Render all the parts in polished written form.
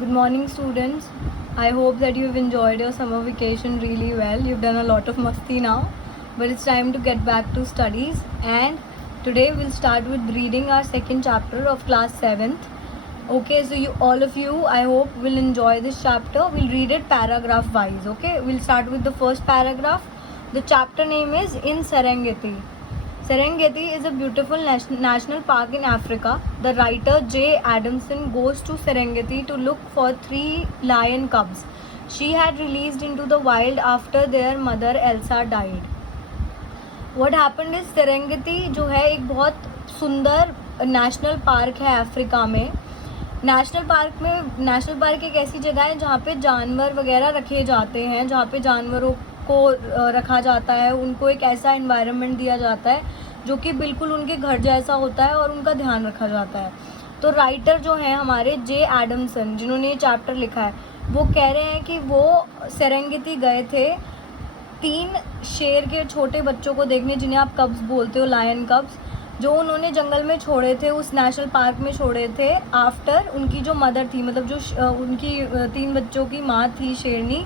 Good morning, students. I hope that you've enjoyed your summer vacation really well. You've done a lot of masti now, but it's time to get back to studies. And today we'll start with reading our second chapter of class 7th. Okay, so all of you, I hope will enjoy this chapter. We'll read it paragraph wise. Okay, we'll start with the first paragraph. The chapter name is In Serengeti. Serengeti is a beautiful national park in Africa. The writer J. Adamson goes to Serengeti to look for 3 lion cubs she had released into the wild after their mother Elsa died. What happened is Serengeti जो है एक बहुत सुंदर national park है Africa में. National park एक ऐसी जगह है जहाँ पे जानवर वगैरह रखे जाते हैं, जहाँ पे जानवरों को रखा जाता है, उनको एक ऐसा एनवायरनमेंट दिया जाता है जो कि बिल्कुल उनके घर जैसा होता है और उनका ध्यान रखा जाता है. तो राइटर जो हैं हमारे जे एडमसन, जिन्होंने ये चैप्टर लिखा है, वो कह रहे हैं कि वो सेरेंगेटी गए थे 3 शेर के छोटे बच्चों को देखने, जिन्हें आप कब्स बोलते हो, लायन कब्स, जो उन्होंने जंगल में छोड़े थे, उस नेशनल पार्क में छोड़े थे आफ्टर उनकी जो मदर थी, मतलब जो उनकी 3 बच्चों की माँ थी शेरनी,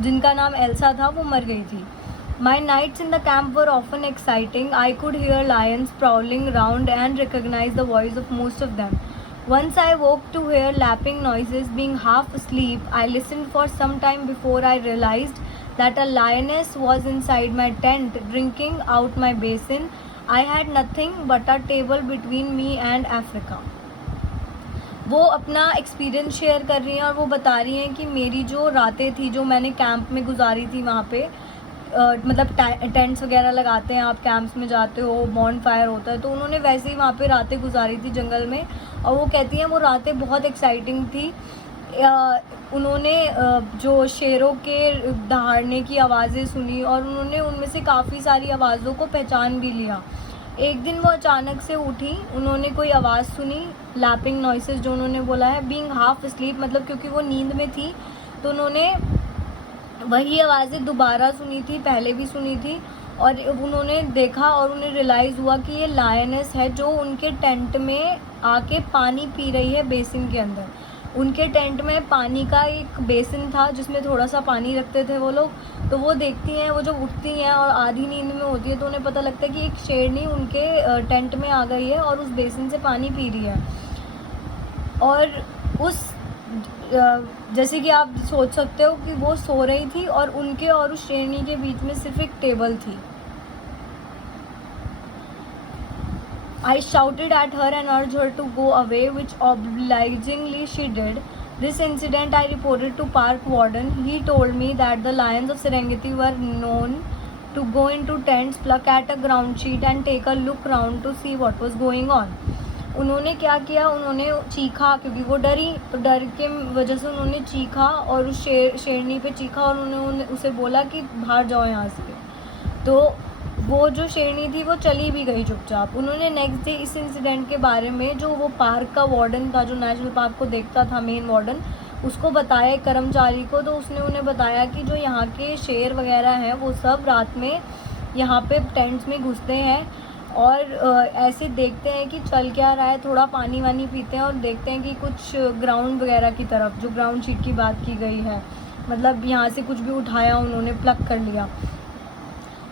जिनका नाम एल्सा था, वो मर गई थी. My nights in the camp were often exciting. I could hear lions prowling around and recognize the voice of most of them. Once I woke to hear lapping noises. Being half asleep, I listened for some time before I realized that a lioness was inside my tent drinking out my basin. I had nothing but a table between me and Africa. वो अपना experience share कर रही हैं और वो बता रही हैं कि मेरी जो रातें थी, जो मैंने कैंप में गुजारी थी वहाँ पे, मतलब टेंट्स वगैरह लगाते हैं, आप कैंप्स में जाते हो, बॉन फायर होता है, तो उन्होंने वैसे ही वहाँ पे रातें गुजारी थी जंगल में. और वो कहती हैं वो रातें बहुत एक्साइटिंग थी. उन्होंने जो शेरों के दहाड़ने की आवाज़ें सुनी और उन्होंने उनमें से काफ़ी सारी आवाज़ों को पहचान भी लिया. एक दिन वो अचानक से उठी, उन्होंने कोई आवाज़ सुनी, लैपिंग नॉइसेस जो उन्होंने बोला है. बीइंग हाफ स्लीप, मतलब क्योंकि वो नींद में थी, तो उन्होंने वही आवाज़ें दोबारा सुनी थी, पहले भी सुनी थी, और उन्होंने देखा और उन्हें रियलाइज़ हुआ कि ये लायनेस है जो उनके टेंट में आके पानी पी रही है बेसिन के अंदर. उनके टेंट में पानी का एक बेसिन था जिसमें थोड़ा सा पानी रखते थे वो लोग. तो वो देखती हैं, वो जब उठती हैं और आधी नींद में होती है, तो उन्हें पता लगता है कि एक शेरनी उनके टेंट में आ गई है और उस बेसिन से पानी पी रही है. और उस जैसे कि आप सोच सकते हो कि वो सो रही थी और उनके और उस शेरनी के बीच में सिर्फ एक टेबल थी. I shouted at her and urged her to go away, which obligingly she did. This incident I reported to park warden. He told me that the lions of Serengeti were known to go into tents, pluck at a ground sheet and take a look round to see what was going on. उन्होंने क्या किया, उन्होंने चीखा, क्योंकि वो डरी, तो डर के वजह से उन्होंने चीखा और उस शेरनी पे चीखा और उन्होंने उसे बोला कि बाहर जाओ यहाँ से. तो वो जो शेरनी थी वो चली भी गई चुपचाप. उन्होंने नेक्स्ट डे इस इंसिडेंट के बारे में जो वो पार्क का वार्डन था, जो नेशनल पार्क को देखता था, मेन वार्डन, उसको बताया, एक कर्मचारी को. तो उसने उन्हें बताया कि जो यहाँ के शेर वगैरह हैं वो सब रात में यहाँ पे टेंट्स में घुसते हैं और ऐसे देखते हैं कि चल क्या रहा है, थोड़ा पानी वानी पीते हैं और देखते हैं कि कुछ ग्राउंड वगैरह की तरफ, जो ग्राउंड शीट की बात की गई है, मतलब यहाँ से कुछ भी उठाया उन्होंने, प्लक कर लिया.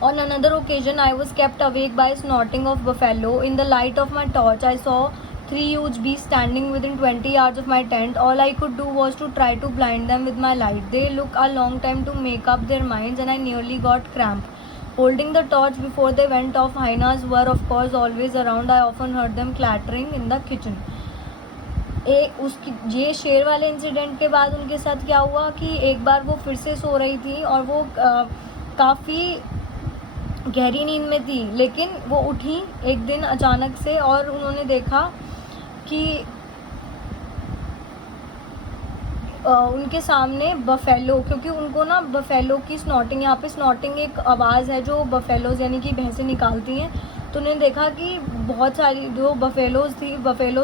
On another occasion, I was kept awake by snorting of buffalo. In the light of my torch, I saw 3 huge beasts standing within 20 yards of my tent. All I could do was to try to blind them with my light. They took a long time to make up their minds and I nearly got cramp. Holding the torch before they went off, hyenas were of course always around. I often heard them clattering in the kitchen. ये शेर वाले incident के बाद उनके साथ क्या हुआ कि एक बार वो फिर से सो रही थी और वो काफ़ी गहरी नींद में थी, लेकिन वो उठी एक दिन अचानक से और उन्होंने देखा कि उनके सामने बफेलो, क्योंकि उनको ना बफेलो की स्नॉटिंग, यहाँ पे स्नॉटिंग एक आवाज़ है जो बफेलोज़ यानी कि भैंसें निकालती हैं. तो उन्होंने देखा कि बहुत सारी जो बफेलो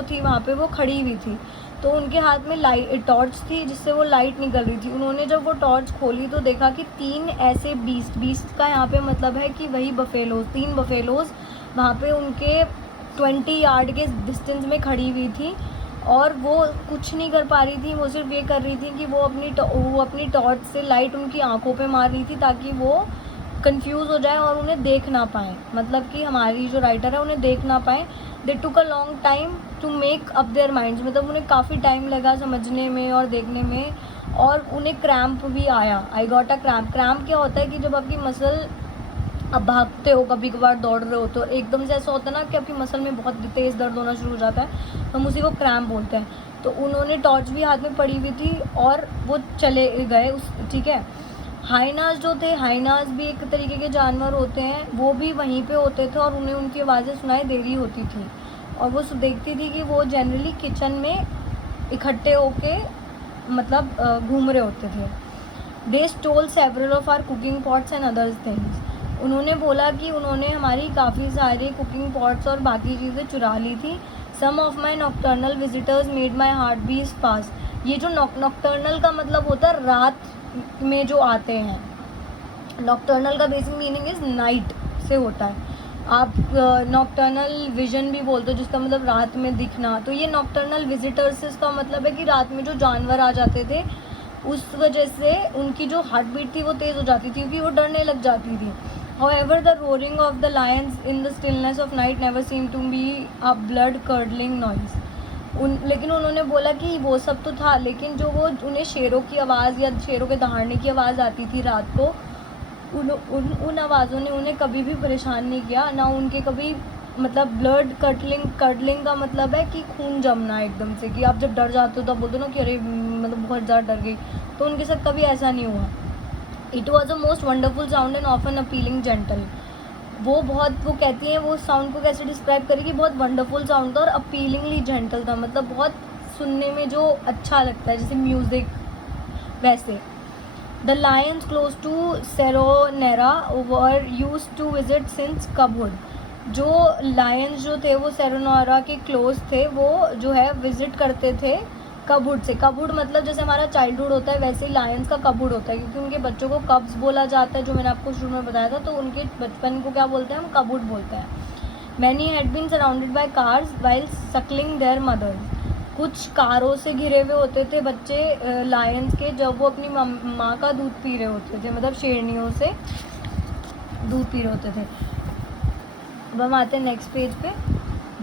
थी वहाँ पे वो खड़ी हुई थी. तो उनके हाथ में टॉर्च थी जिससे वो लाइट निकल रही थी. उन्होंने जब वो टॉर्च खोली तो देखा कि 3 ऐसे बीस्ट का यहाँ पे मतलब है कि वही 3 बफेलोज़ वहाँ पे उनके 20 यार्ड के डिस्टेंस में खड़ी हुई थी और वो कुछ नहीं कर पा रही थी, वो सिर्फ ये कर रही थी कि वो अपनी टॉर्च से लाइट उनकी आंखों पे मार रही थी ताकि वो कंफ्यूज हो जाए और उन्हें देख ना पाएँ, मतलब कि हमारी जो राइटर है उन्हें देख ना पाएँ। They took a long time to make up their minds, मतलब उन्हें काफ़ी टाइम लगा समझने में और देखने में, और उन्हें क्रैम्प भी आया। I got a cramp. Cramp क्या होता है कि जब आपकी मसल, अब भागते हो, कभी कभार दौड़ रहे हो, तो एकदम से ऐसा होता है ना कि आपकी मसल में बहुत तेज़ दर्द होना शुरू हो जाता है, तो हम उसी को क्रैम्प बोलते हैं। तो उन्होंने टॉर्च भी हाथ में पड़ी हुई थी और वो चले गए उस, ठीक है। हाइनास जो थे, हाइनास भी एक तरीके के जानवर होते हैं, वो भी वहीं पे होते थे और उन्हें उनकी आवाज़ें सुनाई दे रही होती थी, और वो देखती थी कि वो जनरली किचन में इकट्ठे होके मतलब घूम रहे होते थे। They stole several of our cooking pots and others things. उन्होंने बोला कि उन्होंने हमारी काफ़ी सारे कुकिंग पॉट्स और बाकी चीज़ें चुरा ली थी। Some of my nocturnal visitors made my heart beat fast. ये जो नॉक्टर्नल का मतलब होता है रात में जो आते हैं, नॉक्टर्नल का बेसिक मीनिंग इज नाइट से होता है। आप नॉक्टर्नल विजन भी बोलते हो, जिसका मतलब रात में दिखना। तो ये नॉक्टर्नल विजिटर्स, इसका मतलब है कि रात में जो जानवर आ जाते थे, उस वजह से उनकी जो हार्ट बीट थी वो तेज़ हो जाती थी, क्योंकि वो डरने लग जाती थी। However, the roaring of the lions in the stillness of night never seemed to be a blood-curdling noise. लेकिन उन्होंने बोला कि वो सब तो था, लेकिन जो वो उन्हें शेरों की आवाज़ या शेरों के दहाड़ने की आवाज़ आती थी रात को, उन आवाज़ों ने उन्हें कभी भी परेशान नहीं किया, ना उनके कभी मतलब ब्लड कर्डलिंग का मतलब है कि खून जमना एकदम से, कि आप जब डर जाते हो तो आप बोलते हो ना कि अरे मतलब बहुत ज़्यादा डर गई, तो उनके साथ कभी ऐसा नहीं हुआ। It was a most wonderful sound and often appealing gentle. वो कहती हैं, वो साउंड को कैसे डिस्क्राइब करेगी, बहुत वंडरफुल साउंड था और अपीलिंगली जेंटल था, मतलब बहुत सुनने में जो अच्छा लगता है जैसे म्यूज़िक वैसे। The lions close to Seronera were used to visit since cubhood. जो लायंस जो थे वो सेरोनेरा के क्लोज थे, वो जो है विजिट करते थे कबहुड से। कबहुड मतलब जैसे हमारा चाइल्डहुड होता है, वैसे ही लायंस का कबहुड होता है, क्योंकि उनके बच्चों को कब्स बोला जाता है, जो मैंने आपको शुरू में बताया था। तो उनके बचपन को क्या बोलते हैं, हम कबहुड बोलते हैं। Many had been surrounded by cars while suckling their mothers. कुछ कारों से घिरे हुए होते थे बच्चे लायंस के, जब वो अपनी माँ का दूध पी रहे होते थे, मतलब शेरनियों से दूध पी रहे होते थे। अब हम आते हैं नेक्स्ट पेज पे।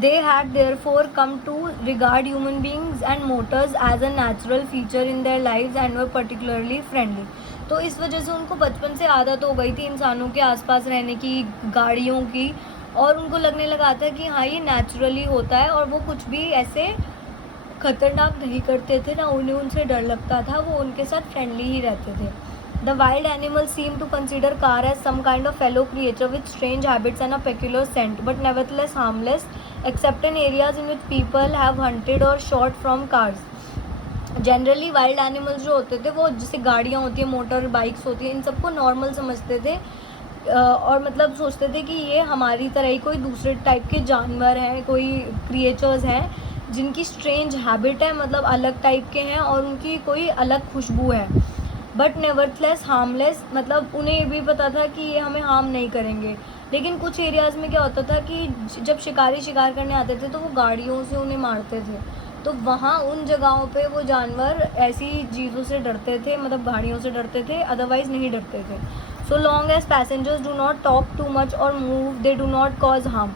They had therefore come to regard human beings and motors as a natural feature in their lives and were particularly friendly. तो इस वजह से उनको बचपन से आदत हो गई थी इंसानों के आसपास रहने की, गाड़ियों की, और उनको लगने लगा था कि हाँ ये नेचुरली होता है, और वो कुछ भी ऐसे खतरनाक नहीं करते थे, ना उन्हें उनसे डर लगता था, वो उनके साथ फ्रेंडली ही रहते थे। The wild animals seem to consider car as some kind of fellow creature with strange habits and a peculiar scent, but nevertheless harmless, except in areas in which people have hunted or shot from cars. Generally wild animals जो होते थे, वो जैसे गाड़ियाँ होती हैं, motor bikes होती हैं, इन सबको नॉर्मल समझते थे, और मतलब सोचते थे कि ये हमारी तरह ही कोई दूसरे टाइप के जानवर हैं, कोई क्रिएचर्स हैं जिनकी स्ट्रेंज हैबिट है, मतलब अलग टाइप के हैं, और उनकी कोई अलग खुशबू है। बट नेवरथलेस हार्मलेस, मतलब उन्हें ये भी पता था कि ये हमें हार्म नहीं करेंगे। लेकिन कुछ एरियाज़ में क्या होता था कि जब शिकारी शिकार करने आते थे तो वो गाड़ियों से उन्हें मारते थे, तो वहाँ उन जगहों पे वो जानवर ऐसी चीज़ों से डरते थे, मतलब गाड़ियों से डरते थे, अदरवाइज़ नहीं डरते थे। So long as passengers do not talk too much or move, they do not cause harm.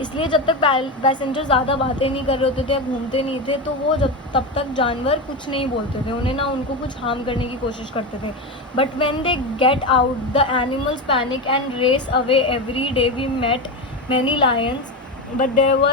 इसलिए जब तक पैसेंजर ज़्यादा बातें नहीं कर रहे होते थे या घूमते नहीं थे, तो वो तब तक जानवर कुछ नहीं बोलते थे, उन्हें ना उनको कुछ हार्म करने की कोशिश करते थे। But when they get out the animals panic and race away. Every day we met many lions, but there was